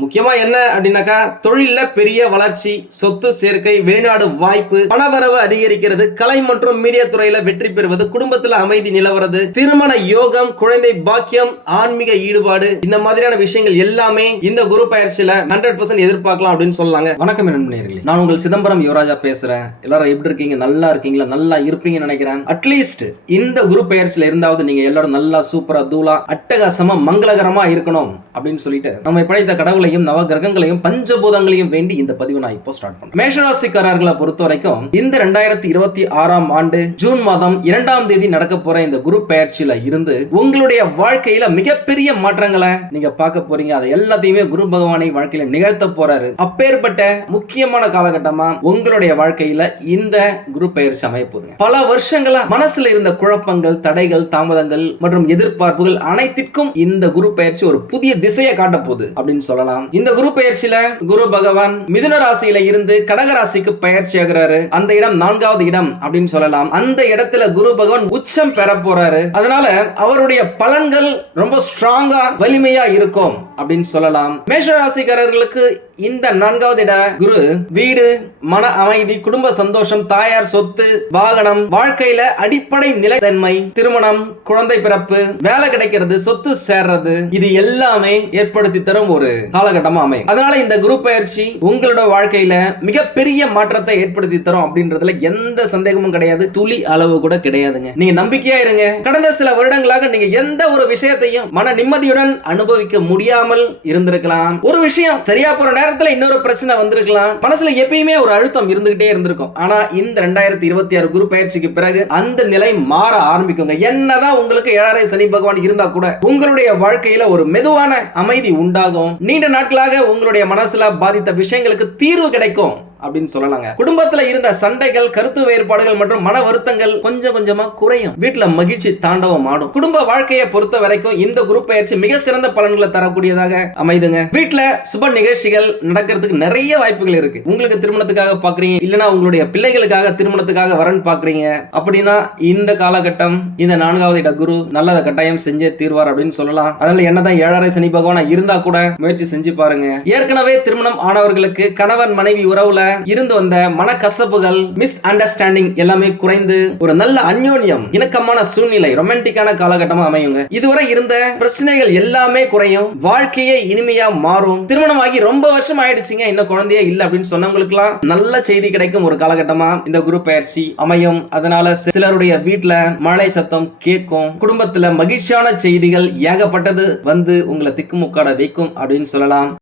முக்கியமா என்ன அப்படின்னாக்கா தொழில பெரிய வளர்ச்சி, சொத்து சேர்க்கை, வெளிநாடு வாய்ப்பு, பணவரவு அதிகரிக்கிறது, கலை மற்றும் மீடியா துறையில வெற்றி பெறுவது, குடும்பத்துல அமைதி நிலவறது, திருமண யோகம், குழந்தை பாக்கியம், ஆன்மீக ஈடுபாடு, இந்த மாதிரியான விஷயங்கள் எல்லாமே இந்த குரு பயிற்சியில 100% எதிர்பார்க்கலாம் அப்படின்னு சொல்லலாங்க. வணக்கம் நண்பர்களே, நான் உங்கள் சிதம்பரம் யுவராஜா பேசுறேன். எல்லாரும் எப்படி இருக்கீங்க? நல்லா இருக்கீங்களா? நல்லா இருப்பீங்கன்னு நினைக்கிறேன். அட்லீஸ்ட் இந்த குரு பயிற்சியில இருந்தாவது நீங்க எல்லாரும் நல்லா சூப்பரா தூளா அட்டகாசமா மங்களகரமா இருக்கணும் அப்படின்னு சொல்லிட்டு நம்ம படைத்த கடவுளையும் நவ கிரகங்களையும் பஞ்சபூதங்களையும் வேண்டி இந்த பதிவு நான் இப்போ ஸ்டார்ட் பண்றேன். மேஷராசிக்காரர்களை பொறுத்த வரைக்கும் இந்த 2026ஆம் ஆண்டு ஜூன் மாதம் 2ஆம் தேதி நடக்க போற இந்த குரு பயிற்சியில இருந்து உங்களுடைய வாழ்க்கையில மிகப்பெரிய மாற்றங்களை நீங்க பார்க்க போறீங்க. அதை எல்லாத்தையுமே குரு பகவானை வாழ்க்கையில நிகழ்த்த போறாரு. அப்பேற்பட்ட முக்கியமான காலகட்டமா உங்களுடைய வாழ்க்கையில இந்த குரு பயிற்சி அமைய போகுது. பல வருஷங்களா மனசுல இருந்த குழப்பங்கள், தடைகள், தாமதங்கள் மற்றும் எதிர்பார்ப்புகள் அனைத்திற்கும் இந்த குரு பயிற்சி ஒரு புதிய திசையை காட்ட போகுது அப்படின்னு சொல்லலாம். இந்த குரு பயிற்சியில குரு பகவான் மிதுன ராசியில இருந்து கடக ராசிக்கு பயிற்சி ஆகிறாரு. அந்த இடம் 4வது இடம் அப்படின்னு சொல்லலாம். அந்த இடத்துல குரு பகவான் உச்சம் பெற போறாரு. அதனால அவருடைய பலன்கள் ரொம்ப ஸ்ட்ராங்கா வலிமையா இருக்கும் அப்படின்னு சொல்லலாம். மேஷ ராசிக்காரர்களுக்கு இந்த 4வது இட குரு வீடு, மன அமைதி, குடும்ப சந்தோஷம், தாயார் சொத்து, வாகனம், வாழ்க்கையில அடிப்படை நிலைத்தன்மை, திருமணம், குழந்தை பிறப்பு, வேலை கிடைக்கிறது, சொத்து சேர்றது, இது எல்லாமே ஏற்படுத்தி தரும் ஒரு காலகட்டமா அமையும். அதனால இந்த குரு பயிற்சி உங்களோட வாழ்க்கையில மிகப்பெரிய மாற்றத்தை ஏற்படுத்தி தரும் அப்படின்றதுல எந்த சந்தேகமும் கிடையாது, துளி அளவு கூட கிடையாதுங்க. நீங்க நம்பிக்கையா இருங்க. கடந்த சில வருடங்களாக நீங்க எந்த ஒரு விஷயத்தையும் மன நிம்மதியுடன் அனுபவிக்க முடியாமல் இருந்திருக்கலாம். ஒரு விஷயம் சரியா போற நேரத்துல இன்னொரு பிரச்சனை வந்திருக்கலாம். மனசுல எப்பயுமே ஒரு அழுத்தம் இருந்துகிட்டே இருந்திருக்கும். ஆனா இந்த 2026 குரு பயிற்சிக்கு பிறகு அந்த நிலை மாற ஆரம்பிக்குங்க. என்னதான் உங்களுக்கு 7.5 சனி பகவான் இருந்தா கூட உங்களுடைய வாழ்க்கையில ஒரு மெதுவான அமைதி உண்டாகும். நீண்ட நாட்களாக உங்களுடைய மனசுல பாதித்த விஷயங்களுக்கு தீர்வு கிடைக்கும் அப்படின்னு சொல்லலாங்க. குடும்பத்துல இருந்த சண்டைகள், கருத்து வேறுபாடுகள் மற்றும் மன வருத்தங்கள் கொஞ்சம் கொஞ்சமா குறையும். வீட்டுல மகிழ்ச்சி தாண்டவம் ஆடும். குடும்ப வாழ்க்கையை பொறுத்த வரைக்கும் இந்த குரு பயிற்சி மிக சிறந்த பலன்களை தரக்கூடியதாக அமைதுங்க. வீட்டுல சுப நிகழ்ச்சிகள் நடக்கிறதுக்கு நிறைய வாய்ப்புகள் இருக்கு. உங்களுக்கு திருமணத்துக்காக பாக்குறீங்க, இல்லனா உங்களுடைய பிள்ளைகளுக்காக திருமணத்துக்காக வரன் பாக்குறீங்க அப்படின்னா இந்த காலகட்டம் இந்த 4வது இட குரு நல்லத கட்டாயம் செஞ்சே தீர்வார் அப்படின்னு சொல்லலாம். அதனால என்னதான் 7.5 சனி பகவானா இருந்தா கூட முயற்சி செஞ்சு பாருங்க. ஏற்கனவே திருமணம் ஆனவர்களுக்கு கணவன் மனைவி உறவுல இருந்து வந்த மனக்கசப்புகள், மிஸ் அண்டர்ஸ்டாண்டிங் எல்லாமே குறைந்து ஒரு நல்ல அந்யோன்யம், இணக்கமான சூழ்நிலை, ரொமான்டிக்கான காலகட்டமா அமையுங்க. இதுவரை இருந்த பிரச்சனைகள் எல்லாமே குறையும். வாழ்க்கையே இனிமையா மாறும். திருமணம் ஆகி ரொம்ப வருஷம் ஆயிடுச்சுங்க, இன்னும் குழந்தையே இல்ல அப்படின்னு சொன்னவங்களுக்குலாம் நல்ல செய்தி கிடைக்கும் ஒரு காலகட்டமா இந்த குரு பயிற்சி அமையும். அதனால சிலருடைய வீட்டுல மழை சத்தம் கேட்கும். குடும்பத்துல மகிழ்ச்சியான செய்திகள் ஏகப்பட்டது வந்து உங்களை திக்குமுக்காட வைக்கும் அப்படின்னு சொல்லலாம்.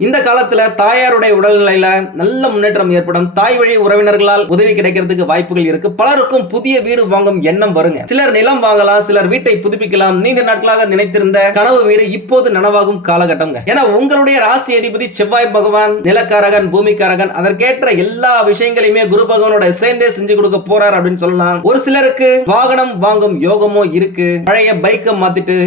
இந்த காலத்துல தாயாருடைய உடல்நிலையில நல்ல முன்னேற்றம் ஏற்படும். தாய் வழி உறவினர்களால் உதவி கிடைக்கிறதுக்கு வாய்ப்புகள் இருக்கு. பலருக்கும் புதிய வீடு வாங்கும் எண்ணம் வருங்க. சிலர் நிலம் வாங்கலாம், சிலர் வீட்டை புதுப்பிக்கலாம். நீண்ட நாட்களாக நினைத்திருந்த கனவு வீடு இப்போது நனவாகும் காலகட்டம். ஏன்னா உங்களுடைய ராசி அதிபதி செவ்வாய் பகவான் நிலக்காரகன், பூமிக்காரகன், அதற்கேற்ற எல்லா விஷயங்களையுமே குரு பகவானோட சேர்ந்தே செஞ்சு கொடுக்க போறார் அப்படின்னு சொல்லலாம். ஒரு சிலருக்கு வாகனம் வாங்கும் யோகமோ இருக்கு. பழைய பைக்கை மாத்திட்டு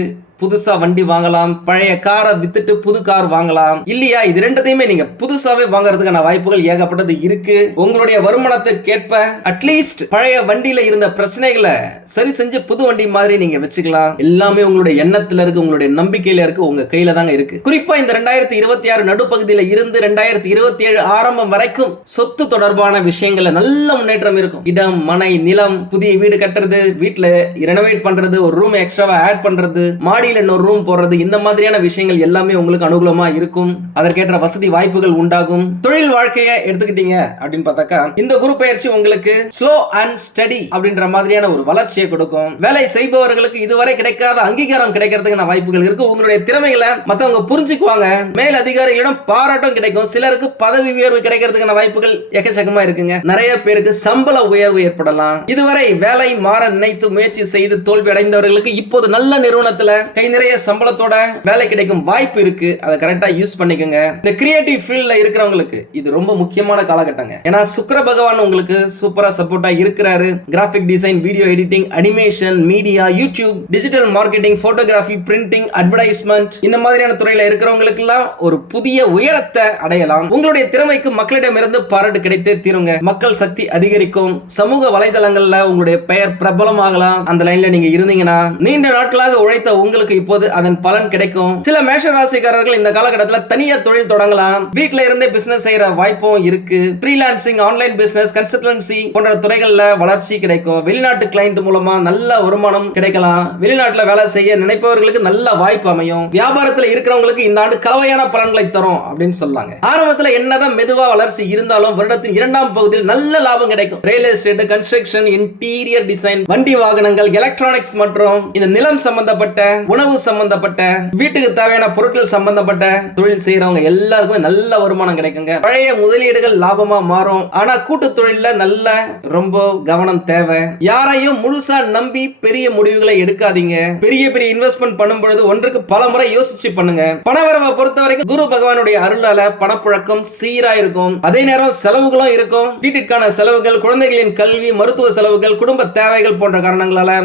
புதுசா வண்டி வாங்கலாம், பழைய காரை வித்துட்டு புது கார் வாங்கலாம். இல்லையா இது ரெண்டத்தையுமே நீங்க புதுசாவே வாங்குறதுக்கான வாய்ப்புகள் ஏகப்பட்டது இருக்கு. உங்களுடைய வருமானத்துக்கு ஏற்ப அட்லீஸ்ட் பழைய வண்டியில இருந்த பிரச்சனைகளை சரி செஞ்சு புது வண்டி மாதிரி நீங்க வச்சுக்கலாம். எல்லாமே உங்களுடைய எண்ணத்துல இருக்கு, உங்களுடைய நம்பிக்கையில இருக்கு, உங்க கையில தாங்க இருக்கு. குறிப்பா இந்த 2026 நடுப்பகுதியில இருந்து 2027 ஆரம்பம் வரைக்கும் சொத்து தொடர்பான விஷயங்கள்ல நல்ல முன்னேற்றம் இருக்கும். இடம், மனை, நிலம், புதிய வீடு கட்டுறது, வீட்டுல ரெனோவேட் பண்றது, ஒரு ரூம் எக்ஸ்ட்ராவா ஆட் பண்றது, மாடியில் இன்னொரு ரூம் போடுறது, இந்த மாதிரியான விஷயங்கள் எல்லாமே உங்களுக்கு அனுகூலமா இருக்கும். அதற்கேற்ற வசதி வாய்ப்புகள் உண்டாகும். தொழில் வாழ்க்கையை எடுத்துக்கிட்டீங்க அப்படின்னு பார்த்தாக்கா இந்த குரு பயிற்சி உங்களுக்கு ஸ்லோ அண்ட் ஸ்டடி அப்படின்ற மாதிரியான ஒரு வளர்ச்சியை கொடுக்கும். வேலை செய்பவர்களுக்கு இதுவரை கிடைக்காத அங்கீகாரம் கிடைக்கிறதுக்கான வாய்ப்புகள் இருக்கு. உங்களுடைய திறமைகளை மத்தவங்க புரிஞ்சுக்குவாங்க. மேல் அதிகாரிகளிடம் பாராட்டும் கிடைக்கும். சிலருக்கு பதவி உயர்வு கிடைக்கிறதுக்கான வாய்ப்புகள் எக்கச்சக்கமா இருக்குங்க. நிறைய பேருக்கு சம்பள உயர்வு ஏற்படலாம். இதுவரை வேலை மாற நினைத்து முயற்சி செய்து தோல்வி அடைந்தவர்களுக்கு இப்போது நல்ல நிறுவனத்துல கை நிறைய சம்பளத்தோட வேலை கிடைக்கும் வாய்ப்பு இருக்கு. அதை கரெக்டா யூஸ் பண்ணிக்கோங்க. இந்த கிரியேட்டிவ் ஃபீல்ட்ல இருக்கிறவங்களுக்கு இது ரொம்ப முக்கியமான காலகட்டங்க. ஏன்னா சுக்கிர பகவான் உங்களுக்கு சூப்பரா சப்போர்ட்டா இருக்கிறாரு. Graphic design, video editing, animation, media, YouTube, digital marketing, photography, printing, advertisement, இந்த மாதிரியான துறையில இருக்கிறவங்களுக்கு எல்லாம் ஒரு புதிய உயரத்தை அடையலாம். உங்களுடைய திறமைக்கு மக்களிடமிருந்து பாராட்டு கிடைத்தே தீருங்க. மக்கள் சக்தி அதிகரிக்கும். சமூக வலைதளங்கள்ல உங்களுடைய பெயர் பிரபலமாகலாம். அந்த லைன்ல நீங்க இருந்தீங்கன்னா நீண்ட நாட்களாக உழைத்த உங்களுக்கு உங்களுக்கு இப்போது அதன் பலன் கிடைக்கும். சில மேஷ ராசிக்காரர்கள் இந்த காலகட்டத்தில் தனியா தொழில் தொடங்கலாம். வீட்ல இருந்தே பிசினஸ் செய்யற வாய்ப்பும் இருக்கு. ஃப்ரீலான்சிங், ஆன்லைன் பிசினஸ், கன்சல்டன்சி போன்ற துறைகள்ல வளர்ச்சி கிடைக்கும். வெளிநாட்டு கிளையண்ட் மூலமா நல்ல வருமானம் கிடைக்கலாம். வெளிநாட்டுல வேலை செய்ய நினைப்பவர்களுக்கு நல்ல வாய்ப்பு அமையும். வியாபாரத்துல இருக்கிறவங்களுக்கு இந்த ஆண்டு கலவையான பலன்களை தரும் அப்படின்னு சொல்லாங்க. ஆரம்பத்துல என்னதான் மெதுவா வளர்ச்சி இருந்தாலும் வருடத்தின் இரண்டாம் பகுதியில் நல்ல லாபம் கிடைக்கும். Real estate, construction, interior design, வண்டி வாகனங்கள், எலக்ட்ரானிக்ஸ் மற்றும் இந்த நிலம் சம்பந்தப்பட்ட, உணவு சம்பந்தப்பட்ட, வீட்டுக்கு தேவையான பொருட்கள் சம்பந்தப்பட்ட தொழில் செய்யறவங்க எல்லாருக்குமே நல்ல வருமானம் கிடைக்குங்க. பழைய முதலீடுகள் லாபமா மாறும். ஆனா கூட்டு தொழில நல்ல ரொம்ப கவனம் தேவை. யாரையும் முழுசா நம்பி பெரிய முடிவுகளை எடுக்காதீங்க. பெரிய பெரிய இன்வெஸ்ட்மெண்ட் பண்ணும் பொழுது ஒன்றுக்கு பல முறை யோசிச்சு பண்ணுங்க. பணவரவை பொறுத்த வரைக்கும் குரு பகவானுடைய அருளால பணப்புழக்கம் சீரா இருக்கும். அதே நேரம் செலவுகளும் இருக்கும். வீட்டிற்கான செலவுகள், குழந்தைகளின் கல்வி, மருத்துவ செலவுகள், குடும்ப தேவைகள் போன்ற காரணங்களால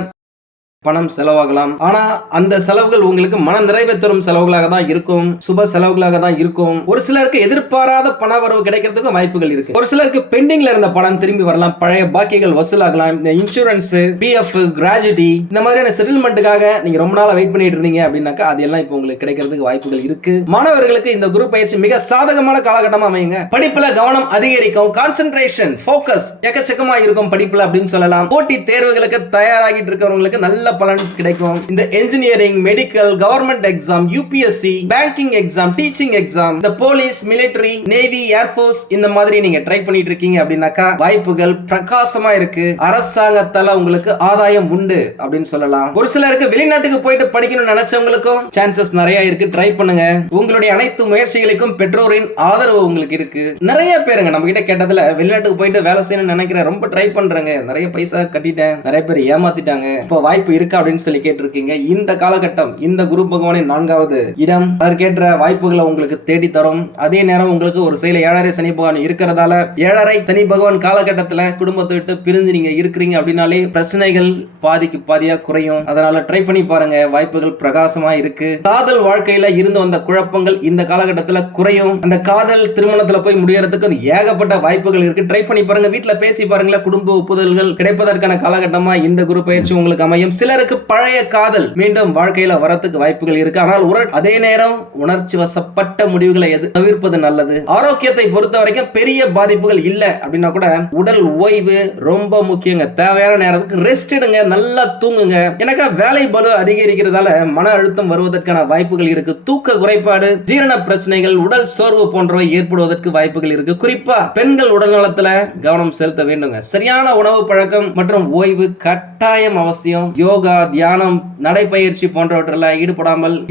பணம் செலவாகலாம். ஆனா அந்த செலவுகள் உங்களுக்கு மன நிறைவை தரும் செலவுகளாக தான் இருக்கும். சுப செலவுகளாக தான் இருக்கும். ஒரு சிலருக்கு எதிர்பாராத பண வரவு கிடைக்கிறதுக்கு வாய்ப்புகள் இருக்கு. ஒரு சிலருக்கு பெண்டிங்ல இருந்த பணம் திரும்பி வரலாம். பழைய பாக்கிகள் வசூலாகலாம். இந்த இன்சூரன்ஸ், பிஎஃப், கிராஜுவிட்டி இந்த மாதிரியான செட்டில்மெண்ட்டுக்காக நீங்க ரொம்ப நாளா வெயிட் பண்ணிட்டு இருந்தீங்க அப்படின்னாக்கா அதெல்லாம் இப்போ உங்களுக்கு கிடைக்கிறதுக்கு வாய்ப்புகள் இருக்கு. மாணவர்களுக்கு இந்த குரு பயிற்சி மிக சாதகமான காலகட்டமா அமையுங்க. படிப்புல கவனம் அதிகரிக்கும். கான்சென்ட்ரேஷன், ஃபோக்கஸ் எக்கச்சக்கமா இருக்கும் படிப்புல அப்படின்னு சொல்லலாம். போட்டி தேர்வுகளுக்கு தயாராகிட்டு இருக்கிறவங்களுக்கு நல்ல பலன் கிடைக்கும். இந்த engineering, medical, government exam, UPSC, banking exam, teaching exam, இந்த போலீஸ், மிலிட்டரி, நேவி, ஏர்ஃபோர்ஸ் இந்த மாதிரி நீங்க ட்ரை பண்ணிட்டு இருக்கீங்க அப்படின்னாக்கா வாய்ப்புகள் பிரகாசமா இருக்கு. அரசாங்கத்தால உங்களுக்கு ஆதாயம் உண்டு அப்படின்னு சொல்லலாம். ஒரு சிலருக்கு வெளிநாட்டுக்கு போயிட்டு படிக்கணும்னு நினைச்சவங்களுக்கும் சான்சஸ் நிறைய இருக்கு. ட்ரை பண்ணுங்க. உங்களுடைய அனைத்து முயற்சிகளுக்கும் பெற்றோரின் ஆதரவு உங்களுக்கு இருக்கு. நிறைய பேருங்க நம்ம கிட்ட கேட்டதுல வெளிநாட்டுக்கு போயிட்டு வேலை செய்யணும்னு நினைக்கிறேன், ரொம்ப ட்ரை பண்றேங்க, நிறைய பைசா கட்டிட்டேன், நிறைய பேர் ஏமாத்திட்டாங்க, இப்போ வாய்ப்பு இருக்கு அப்படின்னு சொல்லி கேட்டிருக்கீங்க. இந்த காலகட்டம் இந்த குரு பகவானின் 4வது இடம் அதற்கேற்ற வாய்ப்புகளை உங்களுக்கு தேடி தரும். அதே நேரம் உங்களுக்கு ஒரு செயல 7.5 சனி பகவான் இருக்கிறதால 7.5 சனி பகவான் காலகட்டத்தில் குடும்பத்தை விட்டு பிரிஞ்சு நீங்க இருக்கிறீங்க அப்படின்னாலே பிரச்சனைகள் பாதிக்கு பாதியா குறையும். அதனால ட்ரை பண்ணி பாருங்க. வாய்ப்புகள் பிரகாசமா இருக்கு. காதல் வாழ்க்கையில இருந்து வந்த குழப்பங்கள் இந்த காலகட்டத்தில் குறையும். அந்த காதல் திருமணத்துல போய் முடியறதுக்கு ஏகப்பட்ட வாய்ப்புகள் இருக்கு. ட்ரை பண்ணி பாருங்க. வீட்டுல பேசி பாருங்களேன். குடும்ப ஒப்புதல்கள் கிடைப்பதற்கான காலகட்டமா இந்த குரு பயிற்சி உங்களுக்கு அமையும். சிலருக்கு பழைய காதல் மீண்டும் வாழ்க்கையில வரத்துக்கு வாய்ப்புகள் இருக்கு. ஆனால் அதே நேரம் உணர்ச்சி வசப்பட்ட முடிவுகளை தவிர்ப்பது நல்லது. ஆரோக்கியத்தை பொறுத்த வரைக்கும் பெரிய பாதிப்புகள் இல்ல அப்படின்னா கூட உடல் ஓய்வு ரொம்ப முக்கியங்க. தேவையான நேரத்துக்கு ரெஸ்ட் எடுங்க, நல்லா தூங்குங்க. எனக்கு வேலை பளு அதிகரிக்கிறதால மன அழுத்தம் வருவதற்கான வாய்ப்புகள் இருக்கு. தூக்க குறைபாடு, ஜீரண பிரச்சனைகள், உடல் சோர்வு போன்றவை ஏற்படுவதற்கு வாய்ப்புகள் இருக்கு. குறிப்பா பெண்கள் உடல் நலத்துல கவனம் செலுத்த வேண்டுங்க. சரியான உணவு பழக்கம் மற்றும் ஓய்வு கட்டாயம் அவசியம். யோகா, தியானம், நடைப்பயிற்சி போன்றவற்றில்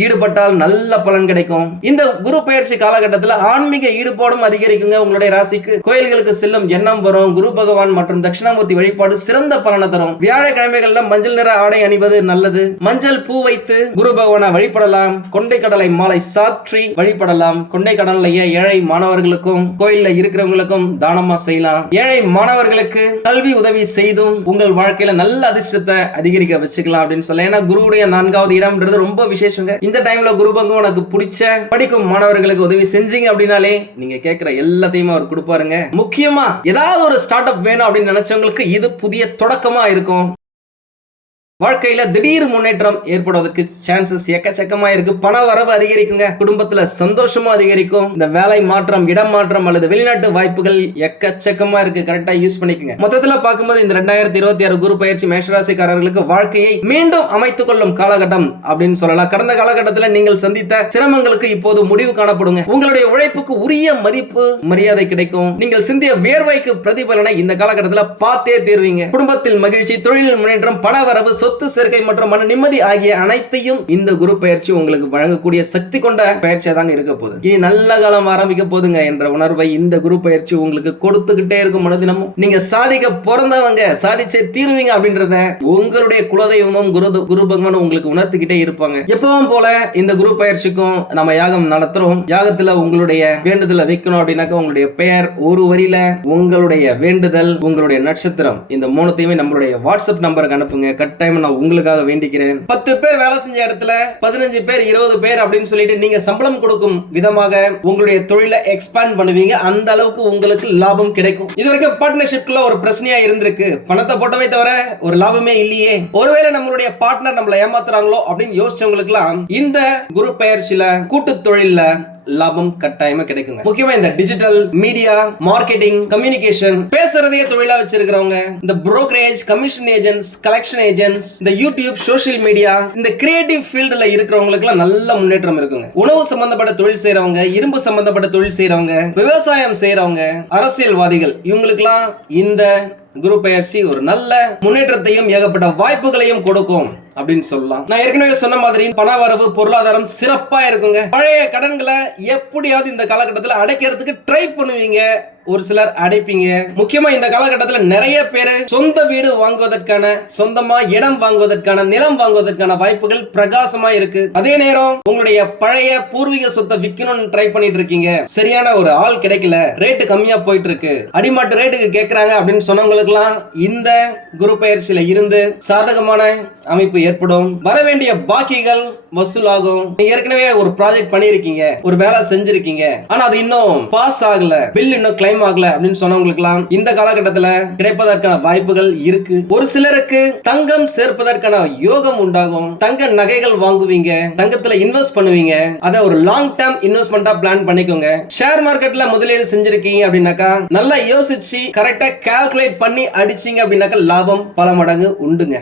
ஈடுபட்டால் நல்ல பலன் கிடைக்கும். இந்த குரு பயிற்சி காலகட்டத்தில் ஆன்மீக ஈடுபாடும் அதிகரிக்குங்க. உங்களுடைய ராசிக்கு கோயில்களுக்கு செல்லும் எண்ணம் வரும். குரு பகவான் மற்றும் தட்சிணாமூர்த்தி வழிபாடு சிறந்த பலனை தரும். வியாழக்கிழமைகள்ல மஞ்சள் நிற ஆடை அணிவது நல்லது. மஞ்சள் பூ வைத்து குரு பகவானை வழிபடலாம். கொண்டை கடலை மாலை சாற்றி வழிபடலாம். கொண்டை கடலைய ஏழை மாணவர்களுக்கும் கோயில்ல இருக்கிறவங்களுக்கும் தானமா செய்யலாம். ஏழை மாணவர்களுக்கு கல்வி உதவி செய்தும் உங்கள் வாழ்க்கையில நல்ல அதிர்ஷ்டத்தை அதிகரிக்க வச்சுக்கலாம் அப்படின்னு சொல்ல. ஏன்னா குருவுடைய 4வது இடம்ன்றது ரொம்ப விசேஷங்க. இந்த டைம்ல குரு பகவான் உனக்கு பிடிச்ச படிக்கும் மாணவர்களுக்கு உதவி செஞ்சீங்க அப்படின்னாலே நீங்க கேட்கிற எல்லாத்தையும் அவர் கொடுப்பாருங்க. முக்கியமா ஏதாவது ஒரு ஸ்டார்ட் அப் வேணும் அப்படின்னு நினைச்சவங்களுக்கு இது புதிய தொடக்கமா இருக்கும். வாழ்க்கையில திடீர் முன்னேற்றம் ஏற்படுவதற்கு சான்சஸ் எக்கச்சக்கமா இருக்கு. பண வரவு அதிகரிக்குங்க. குடும்பத்துல சந்தோஷமும் அதிகரிக்கும். இந்த வேலை மாற்றம், இடம் மாற்றம் அல்லது வெளிநாட்டு வாய்ப்புகள் எக்கச்சக்கமா இருக்கு. கரெக்டா யூஸ் பண்ணிக்கங்க. மொத்தத்துல பார்க்கும்போது இந்த 2026 குரு பயிற்சி மேஷராசிக்காரர்களுக்கு வாழ்க்கையை மீண்டும் அமைத்துக் கொள்ளும் காலகட்டம் அப்படின்னு சொல்லலாம். கடந்த காலகட்டத்தில் நீங்கள் சந்தித்த சிரமங்களுக்கு இப்போது முடிவு காணப்படுங்க. உங்களுடைய உழைப்புக்கு உரிய மதிப்பு, மரியாதை கிடைக்கும். நீங்கள் சிந்திய வியர்வைக்கு பிரதிபலனை இந்த காலகட்டத்தில் பார்த்தே தீர்வீங்க. குடும்பத்தில் மகிழ்ச்சி, தொழில் முன்னேற்றம், பண வரவு, சொத்து சேர்க்கை மற்றும் மன நிம்மதி ஆகிய அனைத்தையும் இந்த குரு பயிற்சி உங்களுக்கு வழங்கக்கூடிய சக்தி கொண்ட பயிற்சியா தாங்க இருக்க போகுது. இனி நல்ல காலம் ஆரம்பிக்க போதுங்க என்ற உணர்வை இந்த குரு பயிற்சி உங்களுக்கு கொடுத்துக்கிட்டே இருக்கும். மனதினமும் நீங்க சாதிக்க பிறந்தவங்க, சாதிச்சே தீருவீங்க அப்படின்றத உங்களுடைய குலதெய்வமும் குரு பகவானும் உங்களுக்கு உணர்த்திக்கிட்டே இருப்பாங்க. எப்பவும் போல இந்த குரு பயிற்சிக்கும் நம்ம யாகம் நடத்துறோம். யாகத்துல உங்களுடைய வேண்டுதலை வைக்கணும் அப்படின்னாக்க உங்களுடைய பெயர், ஒரு வரியில உங்களுடைய வேண்டுதல், உங்களுடைய நட்சத்திரம், இந்த 3த்தையுமே நம்மளுடைய வாட்ஸ்அப் நம்பருக்கு அனுப்புங்க. கட்டாயம் கட்டாயமா நான் உங்களுக்காக வேண்டிக்கிறேன். 10 பேர் வேலை செஞ்ச இடத்துல 15 பேர் 20 பேர் அப்படின்னு சொல்லிட்டு நீங்க சம்பளம் கொடுக்கும் விதமாக உங்களுடைய தொழிலை எக்ஸ்பேண்ட் பண்ணுவீங்க. அந்த அளவுக்கு உங்களுக்கு லாபம் கிடைக்கும். இதுவரைக்கும் பார்ட்னர்ஷிப்ல ஒரு பிரச்சனையா இருந்திருக்கு. பணத்தை போட்டவே தவிர ஒரு லாபமே இல்லையே, ஒருவேளை நம்மளுடைய பார்ட்னர் நம்மளை ஏமாத்துறாங்களோ அப்படின்னு யோசிச்சவங்களுக்கு எல்லாம் இந்த குரு பயிற்சியில கூட்டு தொழில்ல லாபம் கட்டாயமா கிடைக்குங்க. முக்கியமா இந்த டிஜிட்டல் மீடியா மார்க்கெட்டிங் கம்யூனிகேஷன் பேசுறதே தொழிலா வச்சிருக்கிறவங்க, இந்த brokerage commission agents collection agents, இந்த யூடியூப் சோஷியல் மீடியா இந்த கிரியேட்டிவ் ஃபீல்டுல இருக்கிறவங்களுக்கு எல்லாம் நல்ல முன்னேற்றம் இருக்குங்க. உணவு சம்பந்தப்பட்ட தொழில் செய்யறவங்க, இரும்பு சம்பந்தப்பட்ட தொழில் செய்யறவங்க, விவசாயம் செய்யறவங்க, அரசியல்வாதிகள் இவங்களுக்கெல்லாம் இந்த குரு பயிற்சி ஒரு நல்ல முன்னேற்றத்தையும் ஏகப்பட்ட வாய்ப்புகளையும் கொடுக்கும் அப்படின்னு சொல்லலாம். நான் ஏற்கனவே சொன்ன மாதிரி பண வரவு பொருளாதாரம் சிறப்பா இருக்குங்க. பழைய கடன்களை எப்படியாவது இந்த காலகட்டத்தில் அடைக்கிறதுக்கு ட்ரை பண்ணுவீங்க. ஒரு சிலர் அடைப்பீங்க. முக்கியமா இந்த காலகட்டத்தில் நிறைய பேர் சொந்த வீடு வாங்குவதற்கான, சொந்தமா இடம் வாங்குவதற்கான, நிலம் வாங்குவதற்கான வாய்ப்புகள் பிரகாசமா இருக்கு. அதே நேரம் உங்களுடைய பழைய பூர்வீக சொத்தை விற்கணும்னு ட்ரை பண்ணிட்டு இருக்கீங்க. சரியான ஒரு ஆள் கிடைக்கல, ரேட்டு கம்மியா போயிட்டு இருக்கு, அடிமாட்டு ரேட்டுக்கு கேட்கறாங்க அப்படின்னு சொன்னவங்களுக்கு இந்த குரு பயிற்சியில இருந்து சாதகமான அமைப்பு ஏற்படும். வர வேண்டிய பாக்கிகள் வசூலாகும். நீங்க ஏற்கனவே ஒரு ப்ராஜெக்ட் பண்ணிருக்கீங்க, ஒரு வேலை செஞ்சிருக்கீங்க, ஆனா அது இன்னும் பாஸ் ஆகல, பில் இன்னும் கிளைம் ஆகல அப்படின்னு சொன்னவங்களுக்கு எல்லாம் இந்த காலகட்டத்தில் கிடைப்பதற்கான வாய்ப்புகள் இருக்கு. ஒரு சிலருக்கு தங்கம் சேர்ப்பதற்கான யோகம் உண்டாகும். தங்க நகைகள் வாங்குவீங்க, தங்கத்துல இன்வெஸ்ட் பண்ணுவீங்க. அதை ஒரு லாங் டேர்ம் இன்வெஸ்ட்மெண்டா பிளான் பண்ணிக்கோங்க. ஷேர் மார்க்கெட்ல முதலீடு செஞ்சிருக்கீங்க அப்படின்னாக்கா நல்லா யோசிச்சு கரெக்டா கால்குலேட் பண்ணி அடிச்சீங்க அப்படின்னாக்கா லாபம் பல மடங்கு உண்டுங்க.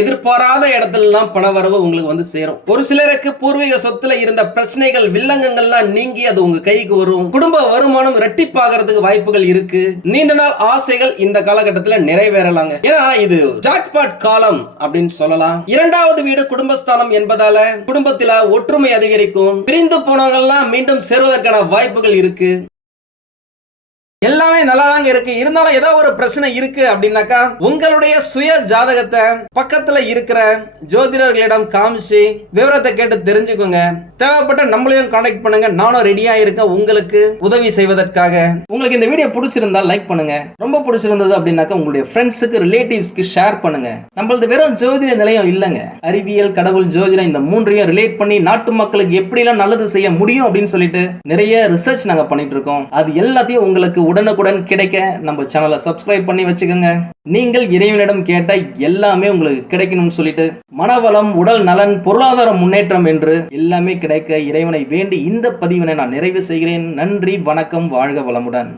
எதிர்பாராத இடத்துல எல்லாம் பண வரவு உங்களுக்கு வந்து சேரும். ஒரு சிலருக்கு பூர்வீக சொத்துல இருந்த பிரச்சனைகள் வில்லங்கங்கள்லாம் நீங்கி அது உங்க கைக்கு வரும். குடும்ப வருமானம் இரட்டிப்பாகிறதுக்கு வாய்ப்புகள் இருக்கு. நீண்ட நாள் ஆசைகள் இந்த காலகட்டத்தில் நிறைவேறலாங்க. ஏன்னா இது ஜாக்பாட் காலம் அப்படின்னு சொல்லலாம். இரண்டாவது வீடு குடும்பஸ்தானம் என்பதால குடும்பத்தில ஒற்றுமை அதிகரிக்கும். பிரிந்து போனவங்கெல்லாம் மீண்டும் சேர்வதற்கான வாய்ப்புகள் இருக்கு. எல்லாமே நல்லா தாங்க இருக்கு. இருந்தாலும் ஏதோ ஒரு பிரச்சனை இருக்கு அப்படின்னாக்கா உங்களுடைய சுய ஜாதகத்தை பக்கத்துல இருக்கிற ஜோதிடர்களிடம் காமிச்சு விவரத்தை கேட்டு தெரிஞ்சுக்கோங்க. தேவைப்பட்ட நம்மளையும் கான்டாக்ட் பண்ணுங்க. நானும் ரெடியா இருக்கேன் உங்களுக்கு உதவி செய்வதற்காக. உங்களுக்கு இந்த வீடியோ பிடிச்சிருந்தா லைக் பண்ணுங்க. ரொம்ப பிடிச்சிருந்தது அப்படின்னாக்கா உங்களுடைய ஃப்ரெண்ட்ஸுக்கு ரிலேட்டிவ்ஸ்க்கு ஷேர் பண்ணுங்க. நம்மளது வெறும் ஜோதிட நிலையம் இல்லைங்க. அறிவியல், கடவுள், ஜோதிடம் இந்த மூன்றையும் ரிலேட் பண்ணி நாட்டு மக்களுக்கு எப்படிலாம் நல்லது செய்ய முடியும் அப்படின்னு சொல்லிட்டு நிறைய ரிசர்ச் நாங்க பண்ணிட்டு இருக்கோம். அது எல்லாத்தையும் உங்களுக்கு உடனுக்குடன் கிடைக்க நம்ம சேனலை சப்ஸ்கிரைப் பண்ணி வச்சுக்கோங்க. நீங்கள் இறைவனிடம் கேட்ட எல்லாமே உங்களுக்கு கிடைக்கணும்னு சொல்லிட்டு மனவளம், உடல் நலன், பொருளாதார முன்னேற்றம் என்று எல்லாமே கிடைக்க இறைவனை வேண்டி இந்த பதிவினை நான் நிறைவு செய்கிறேன். நன்றி, வணக்கம், வாழ்க வளமுடன்.